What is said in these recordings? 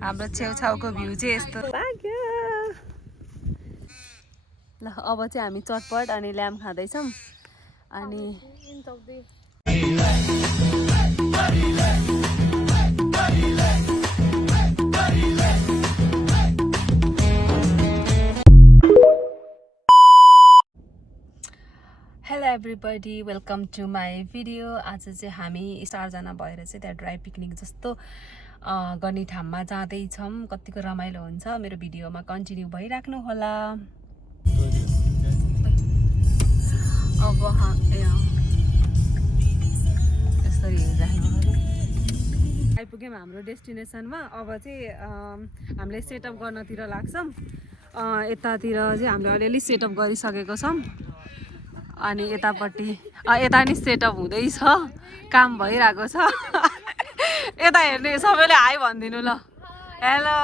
हाम्रो छेउछाउको भ्यू चाहिँ यस्तो लाग्यो ल अब चाहिँ हामी चटपट अनि ल्याम खाँदैछौँ अनि hello everybody welcome to my video. आज चाहिँ हामी 4जना भएर चाहिँ त्यहाँ ड्राई पिकनिक जस्तो गर्ने ठाउँमा जाँदैछौँ। कतिको रमाइलो हुन्छ, मेरो भिडियोमा कन्टिन्यू भइराख्नु होला। अब यसरी हेरिराख्नु होला। आइपुग्यौँ हाम्रो डेस्टिनेसनमा। अब चाहिँ हामीले सेटअप गर्नतिर लाग्छौँ। यतातिर चाहिँ हामीले अलिअलि सेटअप गरिसकेको छौँ अनि यतापट्टि यता नि सेटअप हुँदैछ, काम भइरहेको छ। यता हेर्ने सबैले हाई भनिदिनु ल। हेलो।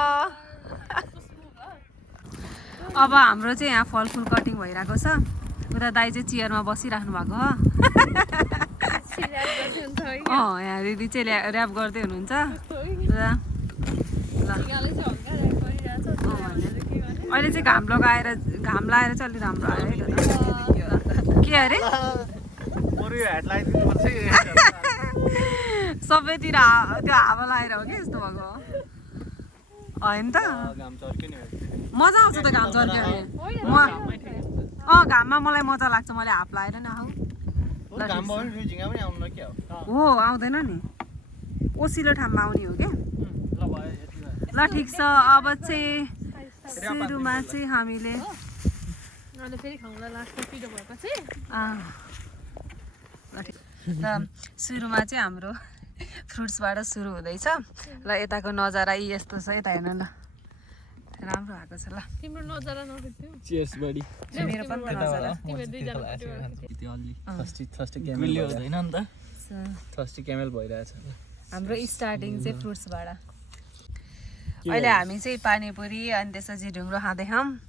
अब हाम्रो चाहिँ यहाँ फलफुल कटिङ भइरहेको छ। उता दाइ चाहिँ चेयरमा बसिराख्नु भएको हो। यहाँ दिदी चाहिँ ऱ्याप गर्दै हुनुहुन्छ। अहिले चाहिँ घाम लगाएर चाहिँ अलिक राम्रो आयो है। के अरे सबैतिर त्यो हावा लगाएर हो कि यस्तो भएको होइन त। मजा आउँछ त घाम चर्क्यो भने। घाममा मलाई मजा लाग्छ। मैले हाफ लगाएर नि हो आउँदैन नि, ओसिलो ठाउँमा आउने हो क्या। ल ठिक छ। अब चाहिँ सुरुमा चाहिँ हामीले सुरुमा चाहिँ हाम्रो फ्रुट्सबाट सुरु हुँदैछ। ल यताको नजारा यस्तो छ। यता हेर्नु ल, राम्रो आएको छ। ल तिम्रो नजारा नखिच्नु। Cheers body. मेरो पनि त नजारा। हाम्रो स्टार्टिङ चाहिँ फ्रुट्सबाट। अहिले हामी चाहिँ पानीपुरी अनि त्यसपछि ढुङ्ग्रो खाँदैछौँ।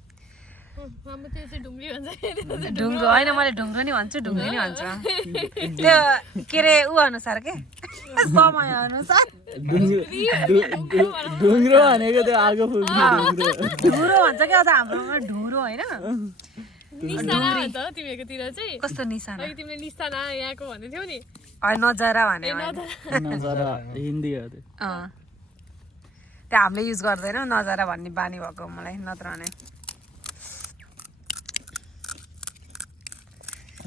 ढुङ्ग्रो होइन, मैले ढुङ्ग्रो नि भन्छु, ढुङ्ग्रो नि भन्छ। त्यो के अरे ऊ अनुसार के समय अनुसार ढुङ्ग्रो भनेको त्यो आगो फुक्ने ढुङ्ग्रो भन्छ क्या। अझ हाम्रोमा ढुङ्ग्रो होइन, कस्तो निशाना। नजारा भने हिन्दी हो त्यो हामीले युज गर्दैनौँ। नजारा भन्ने बानी भएको मलाई, नत्र भने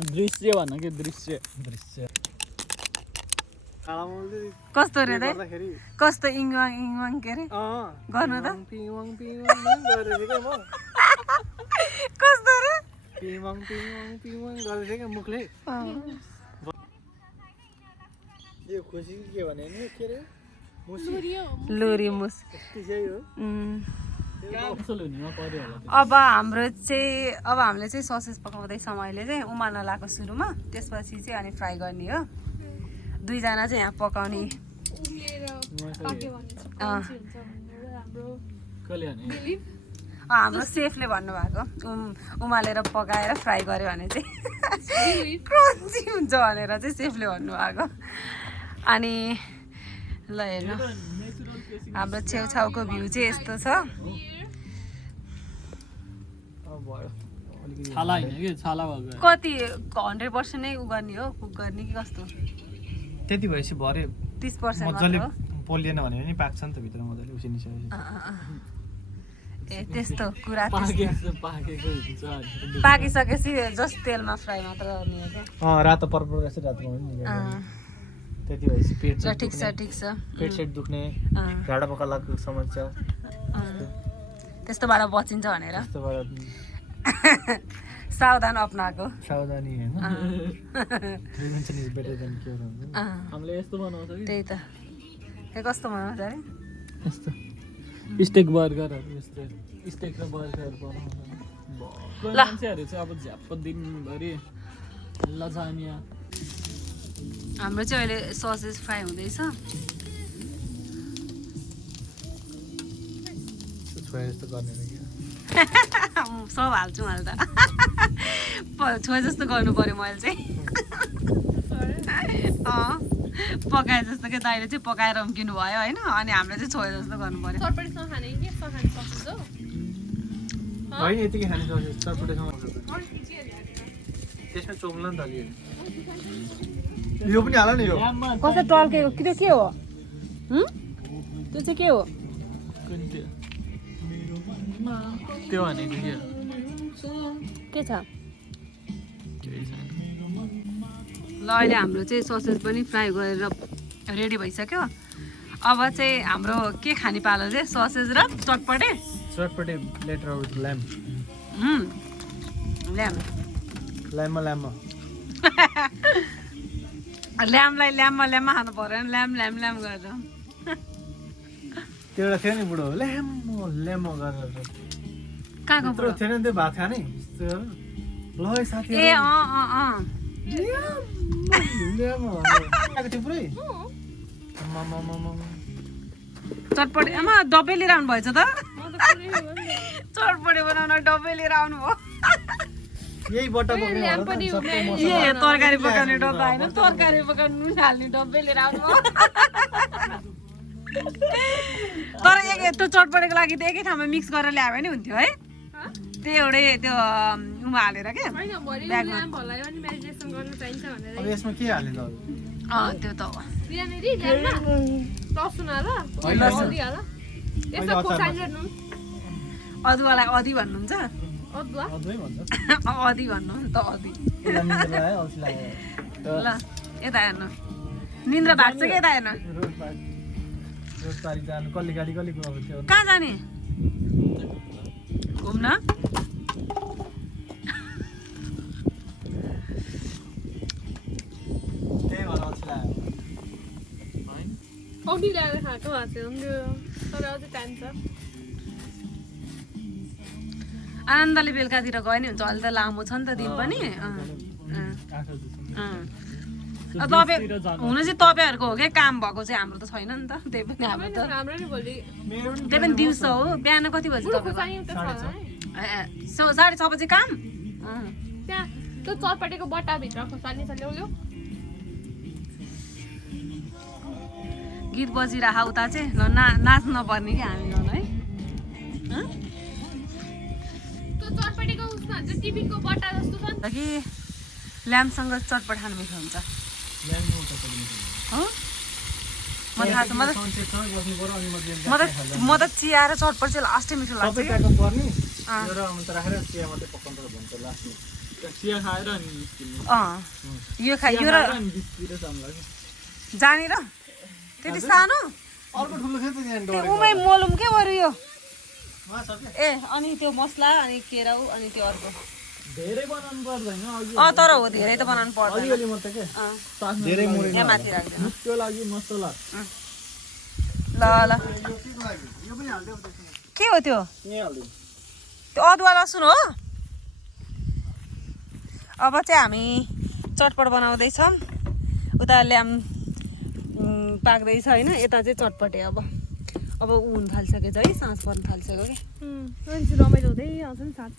दृश्य भन्न के दृश्य कस्तो रे दाइ, कस्तो इङवाङ इङवाङ के अरे गर्नु त कस्तो रे मुखले यो खुसी के भने नि के रे लोरी मुस। अब हाम्रो चाहिँ हामीले चाहिँ ससेज पकाउँदैछौँ। अहिले चाहिँ उमाल्न लगाएको सुरुमा, त्यसपछि चाहिँ अनि फ्राई गर्ने हो। दुईजना चाहिँ यहाँ पकाउने। हाम्रो सेफले भन्नुभएको उमालेर पकाएर फ्राई गर्यो भने चाहिँ क्रन्ची हुन्छ भनेर चाहिँ सेफले भन्नुभएको। अनि ल हेर्नु हाम्रो छेउछाउको भ्यू चाहिँ यस्तो छ। कति 100% नै उ गर्ने हो, कुक गर्ने कि कस्तो? त्यति भएपछि भरे 30% मजाले पोलिएन भने नि पाक्छ नि त भित्र मजाले उसिनिसकेपछि। ए त्यस्तो कुरा पाकिसकेपछि जस्ट तेलमा फ्राई मात्र गर्ने हो क्या। रातो पर्पल रहेछ रातो त्यति भएपछि पेट ठिक छ पेट सेट दुख्ने झाडा पक्का लाग्ने समस्या त्यस्तोबाट बचिन्छ भनेर सावधान अपनाएको। सावधानी हैन prevention is better than cure हुन्छ। हामीले यस्तो बनाउँछ कि त्यही त। के कस्तो बनाउँछ अरे यस्तो स्टेक बर्गरहरु, यस्तो स्टेक र बर्गर बनाउँछ। मान्छेहरु चाहिँ अब झ्याप्प दिनभरि लजानिया। हाम्रो चाहिँ अहिले ससेज फ्राई हुँदैछ। जस्तो गर्ने रहेछ। सब हाल्छु मैले त। छोए जस्तो गर्नु पर्यो मैले चाहिँ। पकाए जस्तो के दाइले चाहिँ पकाएर उम्किनु भयो होइन अनि हामीले चाहिँ छोए जस्तो गर्नु पर्यो चटपटीसँग खाने कि केसँग खाने सकिन्छ होइन यतिकै खाने सकेको चटपटेसँग त्यसमा चोम्ला नि त अलिअलि यो पनि हाल न यो कस्तो टल्केको कि त्यो के हो त्यो चाहिँ के हो कुन त्यो त्यो भनेको के छ केही छैन ल अहिले हाम्रो चाहिँ ससेज पनि फ्राई गरेर रेडी भइसक्यो अब चाहिँ हाम्रो के खाने पालो चाहिँ ससेज र चटपटे चटपटे लेटर विथ ल्याम्प ल्याम्प ल्याम्मा ल्याम्पलाई ल्याम्मा खानु पर्यो नि ल्याम्प गरेर त्यो एउटा थियो नि बुढो ल्याम्मो गरेर कहाँको त्यत्रो थिएन नि त्यो भात खाने ल है साथी ए ल्याम्मो आएको थियो पुरै चटपटे आमा डब्बे लिएर आउनु भएछ त चटपटे बनाउन डब्बे लिएर आउनु भयो यही बट्टा ए तरकारी पकाउने डब्बा होइन तरकारी पकाउनु नुन हाल्ने डब्बे लिएर आउनु भयो तर त्यो चटपटेको लागि त एकै ठाउँमा मिक्स गरेर ल्यायो भने हुन्थ्यो है त्यो एउटै त्यो उमा हालेर क्या अब यसमा के हाल्ने त त्यो त हो अदुवालाई अदि भन्नुहुन्छ अदुवै भन्छ अदि भन्नु नि त अदि ल यता हेर्नु निन्द्रा भाग्छ कि यता हेर्नु रोजबारी जानु कल्ली गाडी कल्ली गएको थियो कहाँ जाने घुम्न त्यही भएर अल्छी लाग्यो औधी ल्याएर खाएको भएको थियो तर अझै टाइम छ आनन्दले बेलुकातिर गयो नि हुन्छ अहिले त लामो छ नि त दिन पनि तपाईँ हुनु चाहिँ तपाईँहरूको हो क्या काम भएको चाहिँ हाम्रो त छैन नि त त्यही पनि हाम्रो त राम्रो नि भोलि त्यही पनि दिउँसो हो बिहान कति बजी तपाईँको 6:30 बजी काम त्यहाँ त्यो चटपटेको बट्टाभित्र खोर्सानी छ ल्याउ गीत बजिरह उता चाहिँ ल नाच्नु नपर्ने कि हामी गर्नु है त्यो चटपटेको उसमा चाहिँ टिफिनको बट्टा जस्तो छ नि कि ल्याम्पसँग चटपट खानु मिठो हुन्छ हो म थाहा छ म त चिया र चटपट चाहिँ लास्टै मिठो लाग्छ कि पर्ने र राखेर चिया मात्रै पकाउनु भन्छ लास्टमा चिया खाएर अनि यो यो र जाने र त्यति सानो अर्को ठुलो थियो त यहाँ उमै मोलुम के बरु यो ए अनि त्यो मसला अनि केराउ अनि त्यो अर्को धेरै बनाउनु पर्दैन तर हो धेरै त बनाउनु पर्दैन अलिअलि मात्रै के धेरै मुरी यहाँ माथि राख्दैन त्यो लागि मसला ल ल यो पनि हाल्दै के हो त्यो यहाँ हाल्दै त्यो अदुवा लसुन हो अब चाहिँ हामी चटपट बनाउँदैछौँ उता ल्याम्प पाक्दैछ होइन यता चाहिँ चटपटे अब हुन थालिसकेछ है साँझ पर्न थालिसक्यो कि रमाइलो हुँदै आउँछ नि साथ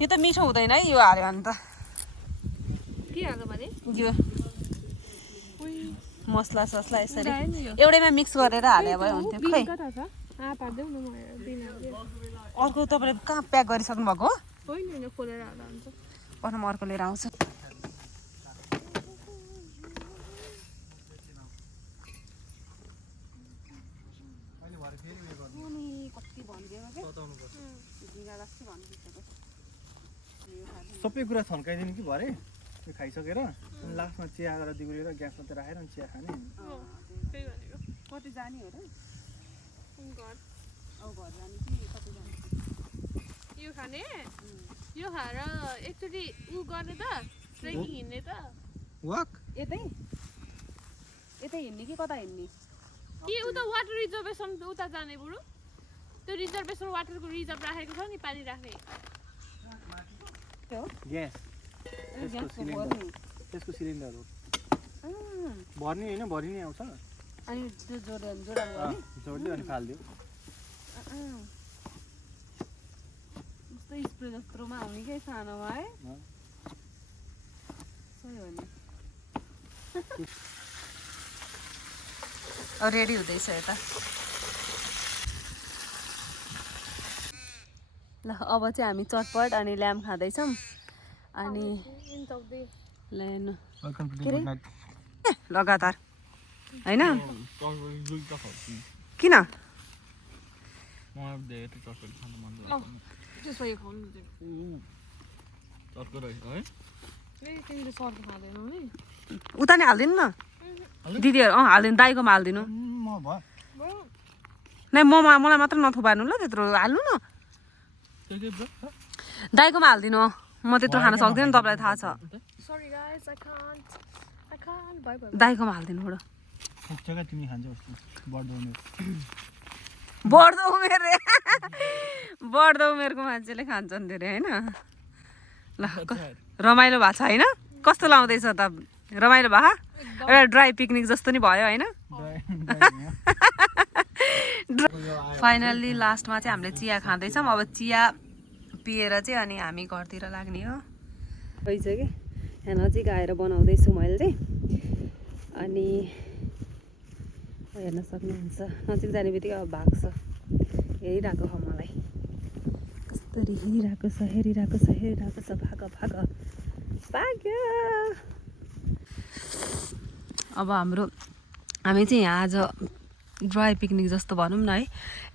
यो त मिठो हुँदैन है यो हाल्यो भने त के हाल्नु भने यो मसला ससला यसरी एउटैमा मिक्स गरेर हाले भए हुन्थ्यो खै अर्को तपाईँले कहाँ प्याक गरिसक्नु भएको हो पठाउनु म अर्को लिएर आउँछु सबै कुरा थन्काइदिनु कि भरे त्यो खाइसकेर अनि लास्टमा चिया गरेर दिगुरेर ग्यासमा त्यो राखेर अनि चिया खाने कति जाने हो र यो खाने यो खाएर एकचोटि उ गर्ने त ट्रेकिङ हिँड्ने त वाक यतै हिँड्ने कि कता हिँड्ने कि उता वाटर रिजर्भेसन उता जाने बुढो त्यो रिजर्भेसन वाटरको रिजर्भ राखेको छ नि पानी राख्ने ग्यास त्यसको सिलिन्डर हो भर्ने होइन भरि नै आउँछ अनि त्यो जोड्दै अनि फालिदियो जस्तो स्प्रे जत्रोमा आउने के सानोमा है सही हो नि अब रेडी हुँदैछ यता ल अब चाहिँ हामी चटपट अनि ल्याम्प खाँदैछौँ अनि ल हेर्नु लगातार होइन किन उता नि हालिदिनु न दिदीहरू हालिदिनु दाइकोमा हालिदिनु नै मलाई मात्र नथुपार्नु ल त्यत्रो हाल्नु न दाइकोमा हालिदिनु म त्यत्रो खान सक्दिनँ तपाईँलाई थाहा छ दाइकोमा हालिदिनु बडो बढ्दो उमेर रे बढ्दो उमेरको मान्छेले खान्छन् धेरै होइन ल रमाइलो भएको छ होइन कस्तो लाउँदैछ त रमाइलो भयो एउटा ड्राई पिकनिक जस्तो नि भयो होइन फाइनल्ली लास्टमा चाहिँ हामीले चिया खाँदैछौँ अब चिया पिएर चाहिँ अनि हामी घरतिर लाग्ने हो भइछ कि यहाँ नजिक आएर बनाउँदैछु मैले चाहिँ अनि हेर्न सक्नुहुन्छ नजिक जाने बित्तिकै अब भाग्छ हेरिरहेको छ मलाई कस्तरी हेरिरहेको छ भाग भाग्यो अब हामी चाहिँ यहाँ आज ड्राई पिकनिक जस्तो भनौँ न है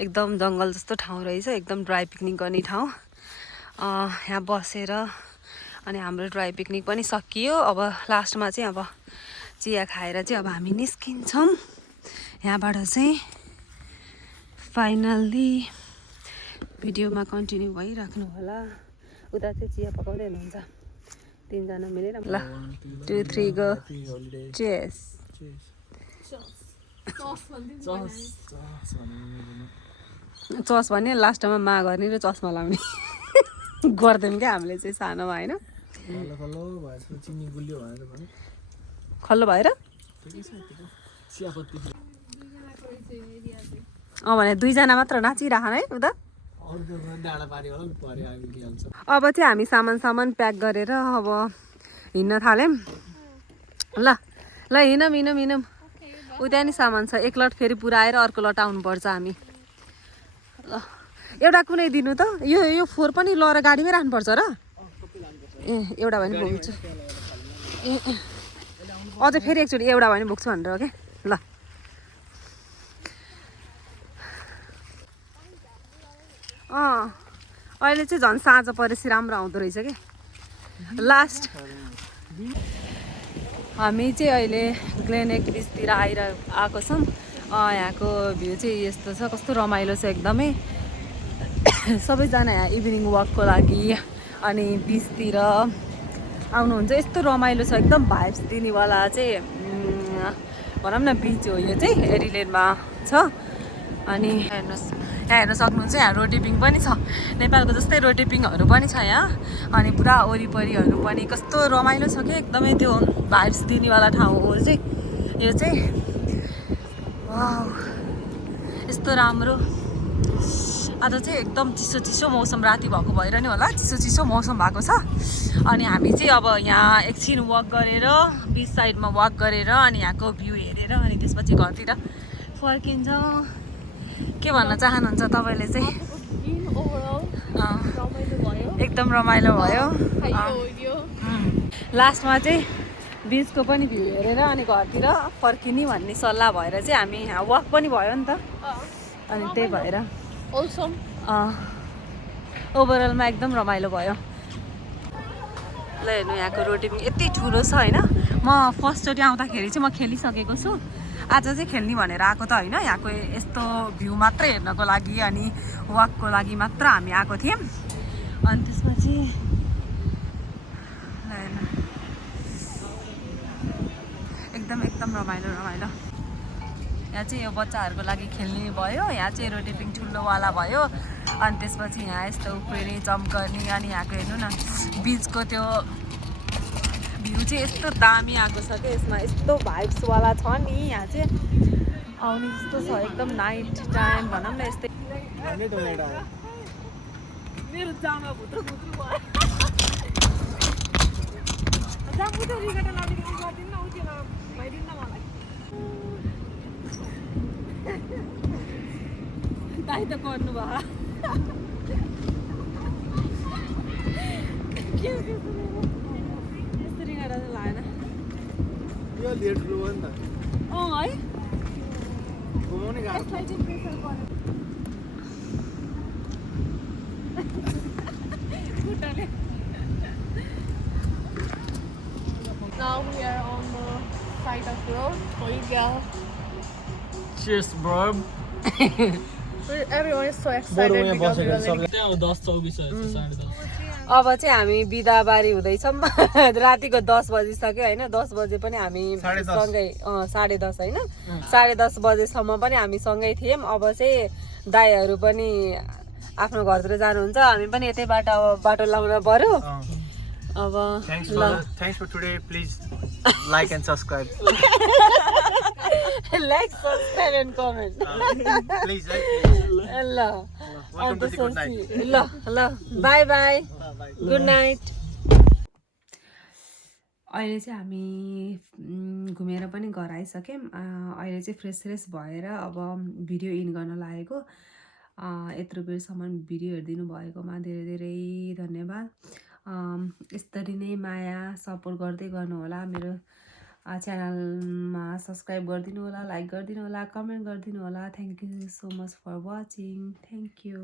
एकदम जङ्गल जस्तो ठाउँ रहेछ एकदम ड्राई पिकनिक गर्ने ठाउँ यहाँ बसेर अनि हाम्रो ड्राई पिकनिक पनि सकियो अब लास्टमा चाहिँ अब चिया खाएर चाहिँ अब हामी निस्किन्छौँ यहाँबाट चाहिँ फाइनल्ली भिडियोमा कन्टिन्यू भइराख्नु होला उता चाहिँ चिया पकाउँदै हुनुहुन्छ तीनजना मिलेर ल 2 3 गो चेस चस भने लास्टमा मा गर्ने र चस्मा लाउने गर्दैनौँ क्या हामीले चाहिँ सानोमा होइन खल्लो भएर भने 2 जना मात्र नाचिराखन है उता अब चाहिँ हामी सामान प्याक गरेर अब हिँड्न थाल्यौँ ल हिँडौँ उता नि सामान छ एक लट फेरि पुऱ्याएर अर्को लट आउनुपर्छ हामी ल एउटा कुनै दिनु त यो फोहोर पनि लएर गाडीमै राख्नुपर्छ र एउटा भने पुग्छु अझ फेरि एकचोटि एउटा भने पुग्छु भनेर हो क्या ल अहिले चाहिँ झन् साँझ परेपछि राम्रो आउँदो रहेछ कि लास्ट हामी चाहिँ अहिले ग्लेनेक बिचतिर आएको छौँ यहाँको भ्यू चाहिँ यस्तो छ कस्तो रमाइलो छ एकदमै सबैजना यहाँ इभिनिङ वकको लागि अनि बिचतिर आउनुहुन्छ यस्तो रमाइलो छ एकदम भाइब्स दिनेवाला चाहिँ भनौँ न बिच हो यो चाहिँ एरिलेनमा छ अनि हेर्नुहोस् यहाँ हेर्न सक्नुहुन्छ यहाँ रोटेपिङ पनि छ नेपालको जस्तै रोटेपिङहरू पनि छ यहाँ अनि पुरा वरिपरिहरू पनि कस्तो रमाइलो छ कि एकदमै त्यो भाइब्स दिनेवाला ठाउँ हो चाहिँ यो चाहिँ वाउ यस्तो राम्रो आज चाहिँ एकदम चिसो मौसम राति भएको भएर नि होला चिसो मौसम भएको छ अनि हामी चाहिँ अब यहाँ एकछिन वक गरेर बिच साइडमा वक गरेर अनि यहाँको भ्यू हेरेर अनि त्यसपछि घरतिर फर्किन्छौँ के भन्न चाहनुहुन्छ तपाईँले चाहिँ एकदम रमाइलो भयो लास्टमा चाहिँ बिचको पनि भ्यू हेरेर अनि घरतिर फर्किने भन्ने सल्लाह भएर चाहिँ हामी यहाँ वक पनि भयो नि त अनि त्यही भएर ओभरअलमा एकदम रमाइलो भयो ल हेर्नु यहाँको रोटेपिङ यति ठुलो छ होइन म फर्स्टचोटि आउँदाखेरि चाहिँ म खेलिसकेको छु आज चाहिँ खेल्ने भनेर आएको त होइन यहाँको यस्तो भ्यू मात्रै हेर्नको लागि अनि वकको लागि मात्र हामी आएको थियौँ अनि त्यसपछि एकदम रमाइलो यहाँ चाहिँ यो बच्चाहरूको लागि खेल्ने भयो यहाँ चाहिँ रोटेपिङ ठुलोवाला भयो अनि त्यसपछि यहाँ यस्तो उफ्रिने जम्प गर्ने अनि यहाँको हेर्नु न बिचको त्यो भ्यू चाहिँ यस्तो दामी आएको छ कि यसमा यस्तो भाइब्सवाला छ नि यहाँ चाहिँ आउने जस्तो छ एकदम नाइट टाइम भनौँ न यस्तै मेरो जामा भुत्रो भयो दाइ त गर्नु भयो यसरी गर्दा चाहिँ लागेन यो लेट ठुलो भयो नि त है घुमाउने गाह्रो यसलाई चाहिँ प्रेसर गर्नु खुट्टाले Now we are on the side of the road. There you go. Cheers, bro. Everyone is so बरु excited यहाँ because we बसेर are सबले त्यहाँ 10:24 भएछ 10:30 अब चाहिँ हामी बिदाबारी हुँदैछौँ रातिको 10 बजिसक्यो होइन 10 बजे पनि हामी 10:30 सँगै 10:30 होइन 10:30 बजेसम्म पनि हामी सँगै थियौँ अब चाहिँ दाइहरू पनि आफ्नो घरतिर जानुहुन्छ हामी पनि यतैबाट अब बाटो लाउन पर्यो अब थ्याङ्क्स ल for today please like and subscribe like subscribe and comment please है ल वेलकम टु गुड नाइट ल ल बाई बाई गुड नाइट अहिले चाहिँ हामी घुमेर पनि घर आइसक्यौँ अहिले चाहिँ फ्रेस भएर अब भिडियो इन गर्न लागेको यत्रो बेरसम्म भिडियो हेरिदिनु भएकोमा धेरै धेरै धन्यवाद यसरी नै माया सपोर्ट गर्दै गर्नुहोला मेरो च्यानलमा सब्सक्राइब गरिदिनु होला लाइक गरिदिनु होला कमेन्ट गरिदिनु होला thank you so much for watching thank you